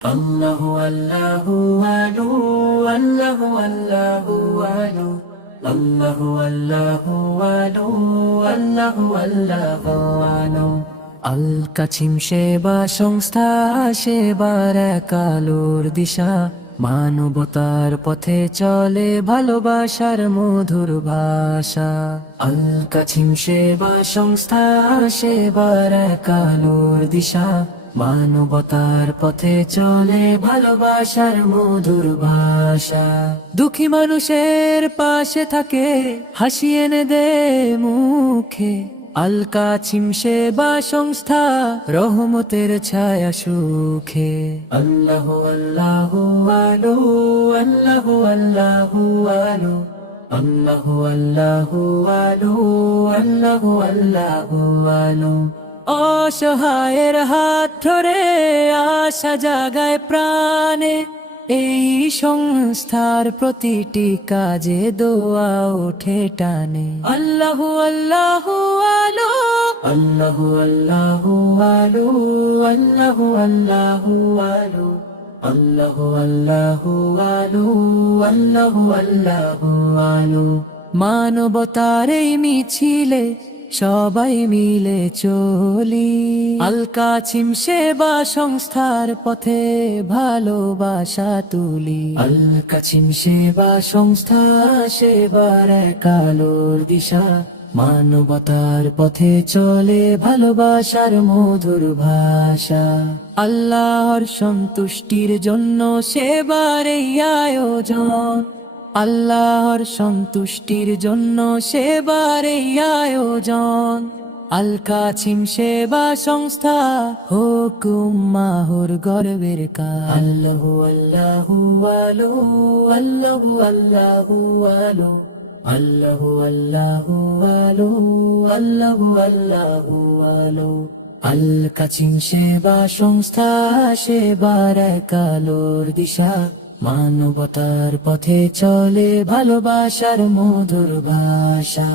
Allahu Allahu Alu Allahu Allahu Alu Allahu Allahu Alu Allahu Allahu Alu আল কাছিম সেবা সংস্থা সেবার এক আলোর দিশা মানবতার পথে চলে ভালোবাসার মধুর ভাষা আল কাছিম সেবা সংস্থা সেবার এক আলোর দিশা মানবতার পথে চলে ভালোবাসার মধুর ভাষা দুঃখী মানুষের পাশে থাকে হাসি এনে দে মুখে আল কাছিম সেবা সংস্থা রহমতের ছায়া সুখে আল্লাহু আল্লাহু আলু আল্লাহু আল্লাহু আলু আল্লাহু আল্লাহু আলু আল্লাহু আল্লাহু আলু অসহায়ের হাত ধরে আশা জাগায় প্রাণে এই সংস্থার প্রতিটি কাজে দোয়া ওঠে টানে আল্লাহু আল্লাহু আলু আল্লাহু আল্লাহু আলু আল্লাহু আল্লাহু আলু আল্লাহু আল্লাহু আলু আল্লাহু আল্লাহু আলু মানবতার এই মিছিলে সবাই মিলে চলি আল কাছিম সেবা সংস্থার পথে ভালোবাসা তুলি আল কাছিম সেবা সংস্থা সেবার এক আলোর দিশা মানবতার পথে চলে ভালোবাসার মধুর ভাষা আল্লাহর সন্তুষ্টির জন্য সেবার এই আয়োজন আল্লাহর সন্তুষ্টির জন্য সেবার এই আয়োজন আল কাছিম সেবা সংস্থা হুকুম মাহুর গর্বের কাজ আল্লাহু আল্লাহু আলু আল্লাহু আল্লাহু আলু আল্লাহু আল্লাহু আলু আল্লাহু আল্লাহু আলু আল কাছিম সেবা সংস্থা সেবার এক আলোর দিশা মানবতার পথে চলে ভালোবাসার মধুর ভাষা।